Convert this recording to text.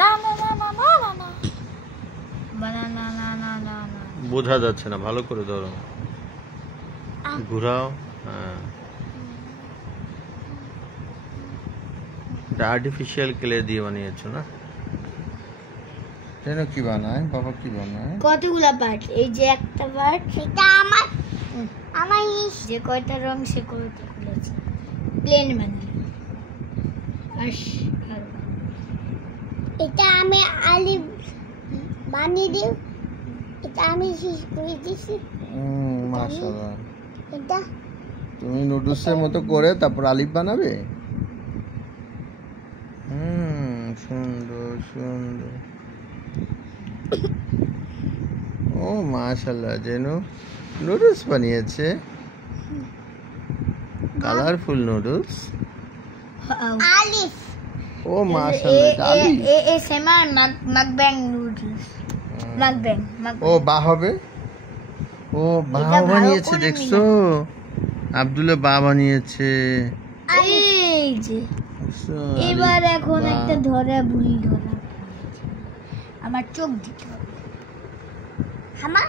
না না না না না না না বানানা না না না না বোঝা যাচ্ছে না, ভালো করে ধরো, ঘোরাও। হ্যাঁ, এটা আর্টিফিশিয়াল ক্লে দিয়ে বানিয়েছো না? যেন কি বানায় বাবা, কি বানায়? কতগুলা পার্ট? এই যে একটা পার্ট, এটা আমার আমার যে কয়টা রং সে কয়টা খুলেছে প্লেন বানানো। আর এটা আমি আলি বানিয়ে দিই। এটা আমি শেষ করে দিছি। মাশাআল্লাহ, এটা তুমি নুডলসের মতো করে তারপর আলিফ বানাবে। সুন্দর সুন্দর। ও মাশাআল্লাহ, যেন নুডলস বানিয়েছে, কালারফুল নুডলস। আলিফ। ও মাশাআল্লাহ, এটা আলিফ। এ সেমার মাকব্যাং নুডলস, মাকব্যাং। ও বা হবে, ও বা এটা ভালো বানিয়েছে, করে দেখছো আব্দুল্লাহ বা বানিয়েছে। এই যে এবার এখন একটা ধরা ভুল ধরা, আমার চোখ দিতে হবে। আমার